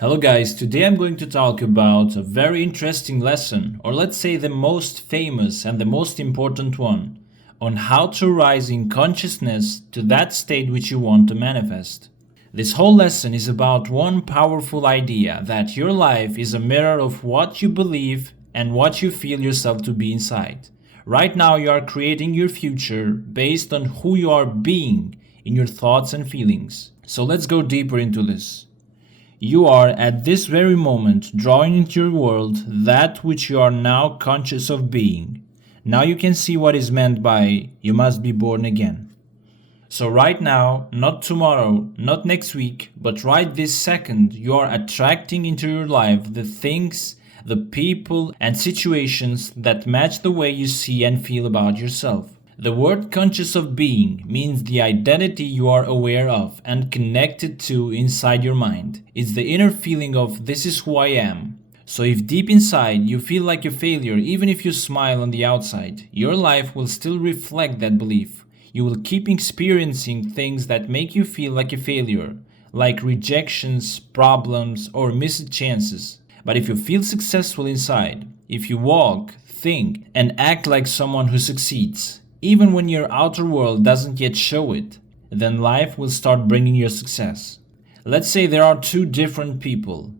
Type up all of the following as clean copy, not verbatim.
Hello guys, today I'm going to talk about a very interesting lesson, or let's say the most famous and the most important one, on how to rise in consciousness to that state which you want to manifest. This whole lesson is about one powerful idea that your life is a mirror of what you believe and what you feel yourself to be inside. Right now you are creating your future based on who you are being in your thoughts and feelings. So let's go deeper into this. You are at this very moment drawing into your world that which you are now conscious of being. Now you can see what is meant by you must be born again. So right now, not tomorrow, not next week, but right this second, you are attracting into your life the things, the people and situations that match the way you see and feel about yourself. The word conscious of being means the identity you are aware of and connected to inside your mind. It's the inner feeling of this is who I am. So if deep inside you feel like a failure, even if you smile on the outside, your life will still reflect that belief. You will keep experiencing things that make you feel like a failure, like rejections, problems, or missed chances. But if you feel successful inside, if you walk, think, and act like someone who succeeds, even when your outer world doesn't yet show it, then life will start bringing you success. Let's say there are two different people.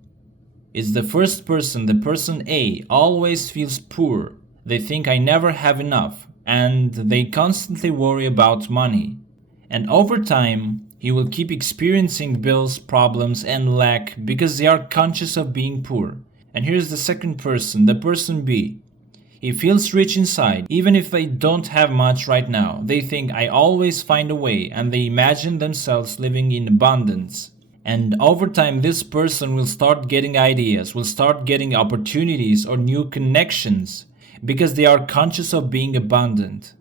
It's the first person, the person A, always feels poor. They think I never have enough, and they constantly worry about money. And over time, he will keep experiencing bills, problems, and lack because they are conscious of being poor. And here's the second person, the person B. He feels rich inside, even if they don't have much right now. They think I always find a way, and they imagine themselves living in abundance. And over time, this person will start getting ideas, will start getting opportunities or new connections, because they are conscious of being abundant.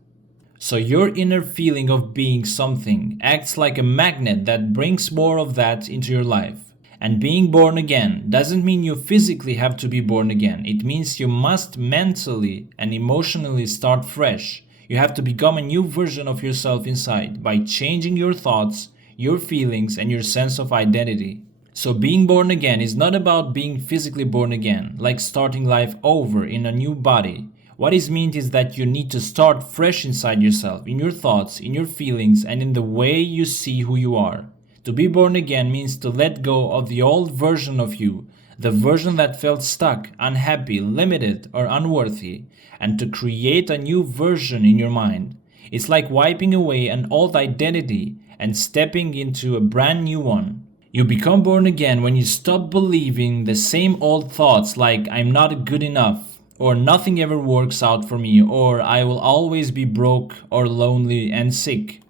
So your inner feeling of being something acts like a magnet that brings more of that into your life. And being born again doesn't mean you physically have to be born again. It means you must mentally and emotionally start fresh. You have to become a new version of yourself inside by changing your thoughts, your feelings, and your sense of identity. So being born again is not about being physically born again, like starting life over in a new body. What is meant is that you need to start fresh inside yourself, in your thoughts, in your feelings, and in the way you see who you are. To be born again means to let go of the old version of you, the version that felt stuck, unhappy, limited, or unworthy, and to create a new version in your mind. It's like wiping away an old identity and stepping into a brand new one. You become born again when you stop believing the same old thoughts like I'm not good enough, or nothing ever works out for me, or I will always be broke or lonely and sick.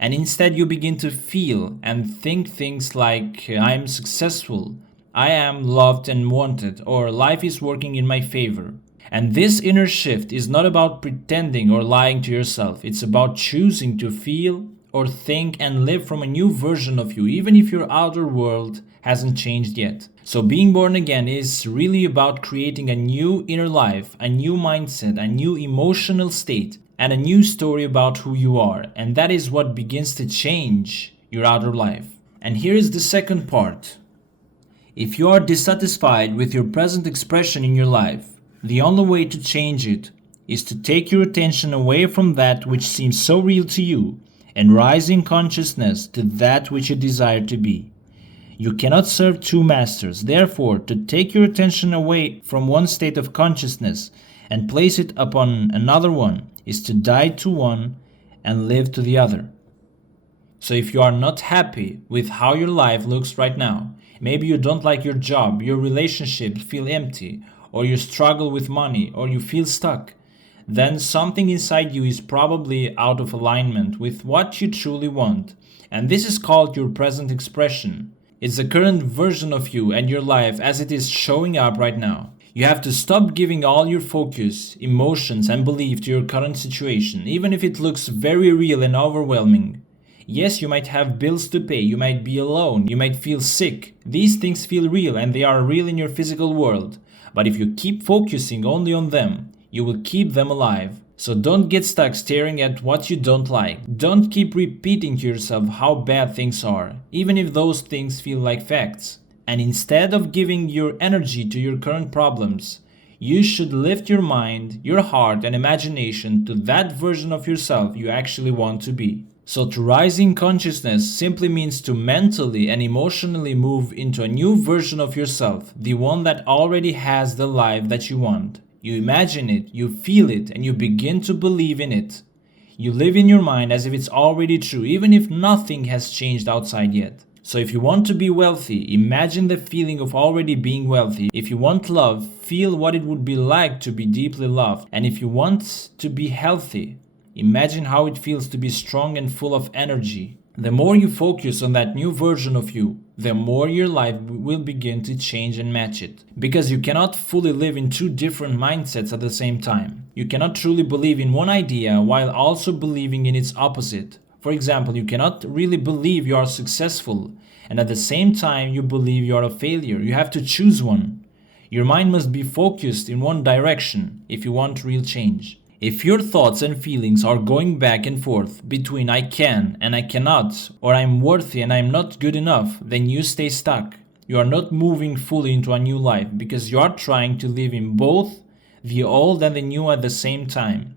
And instead you begin to feel and think things like I'm successful, I am loved and wanted, or life is working in my favor. And this inner shift is not about pretending or lying to yourself. It's about choosing to feel or think and live from a new version of you, even if your outer world hasn't changed yet. So being born again is really about creating a new inner life, a new mindset, a new emotional state, and a new story about who you are. And that is what begins to change your outer life. And here is the second part. If you are dissatisfied with your present expression in your life, the only way to change it is to take your attention away from that which seems so real to you and rise in consciousness to that which you desire to be. You cannot serve two masters. Therefore, to take your attention away from one state of consciousness and place it upon another one is to die to one and live to the other. So if you are not happy with how your life looks right now, maybe you don't like your job, your relationships feel empty, or you struggle with money, or you feel stuck, then something inside you is probably out of alignment with what you truly want. And this is called your present expression. It's the current version of you and your life as it is showing up right now. You have to stop giving all your focus, emotions, and belief to your current situation, even if it looks very real and overwhelming. Yes, you might have bills to pay, you might be alone, you might feel sick. These things feel real and they are real in your physical world. But if you keep focusing only on them, you will keep them alive. So don't get stuck staring at what you don't like. Don't keep repeating to yourself how bad things are, even if those things feel like facts. And instead of giving your energy to your current problems, you should lift your mind, your heart, and imagination to that version of yourself you actually want to be. So to rise in consciousness simply means to mentally and emotionally move into a new version of yourself, the one that already has the life that you want. You imagine it, you feel it, and you begin to believe in it. You live in your mind as if it's already true, even if nothing has changed outside yet. So if you want to be wealthy, imagine the feeling of already being wealthy. If you want love, feel what it would be like to be deeply loved. And if you want to be healthy, imagine how it feels to be strong and full of energy. The more you focus on that new version of you, the more your life will begin to change and match it. Because you cannot fully live in two different mindsets at the same time. You cannot truly believe in one idea while also believing in its opposite. For example, you cannot really believe you are successful and at the same time you believe you are a failure. You have to choose one. Your mind must be focused in one direction if you want real change. If your thoughts and feelings are going back and forth between I can and I cannot, or I'm worthy and I'm not good enough, then you stay stuck. You are not moving fully into a new life because you are trying to live in both the old and the new at the same time.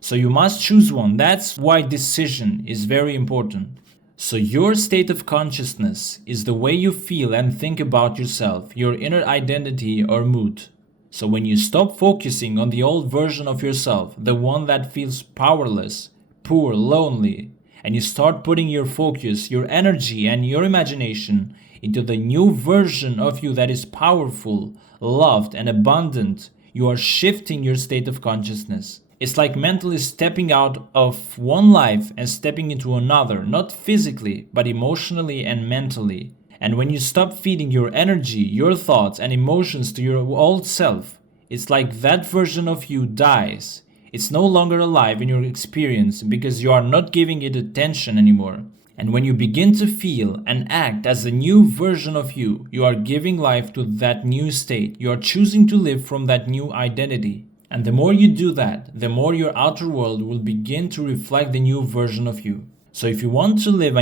So you must choose one. That's why decision is very important. So your state of consciousness is the way you feel and think about yourself, your inner identity or mood. So when you stop focusing on the old version of yourself, the one that feels powerless, poor, lonely, and you start putting your focus, your energy and your imagination into the new version of you that is powerful, loved and abundant, you are shifting your state of consciousness. It's like mentally stepping out of one life and stepping into another, not physically, but emotionally and mentally. And when you stop feeding your energy, your thoughts and emotions to your old self, it's like that version of you dies. It's no longer alive in your experience because you are not giving it attention anymore. And when you begin to feel and act as a new version of you, you are giving life to that new state. You are choosing to live from that new identity. And the more you do that, the more your outer world will begin to reflect the new version of you. So if you want to live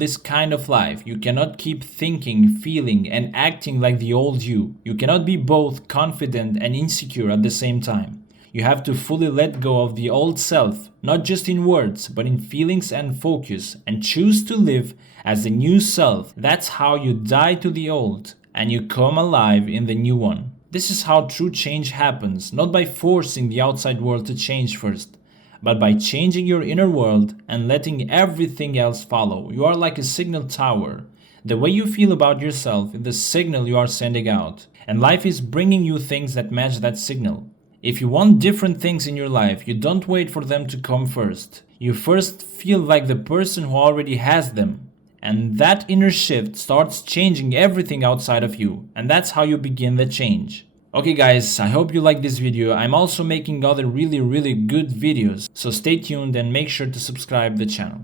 this kind of life, you cannot keep thinking, feeling, and acting like the old you. You cannot be both confident and insecure at the same time. You have to fully let go of the old self, not just in words, but in feelings and focus, and choose to live as the new self. That's how you die to the old, and you come alive in the new one. This is how true change happens, not by forcing the outside world to change first, but by changing your inner world and letting everything else follow. You are like a signal tower. The way you feel about yourself is the signal you are sending out, and life is bringing you things that match that signal. If you want different things in your life, you don't wait for them to come first. You first feel like the person who already has them. And that inner shift starts changing everything outside of you. And that's how you begin the change. Okay guys, I hope you like this video. I'm also making other really good videos. So stay tuned and make sure to subscribe the channel.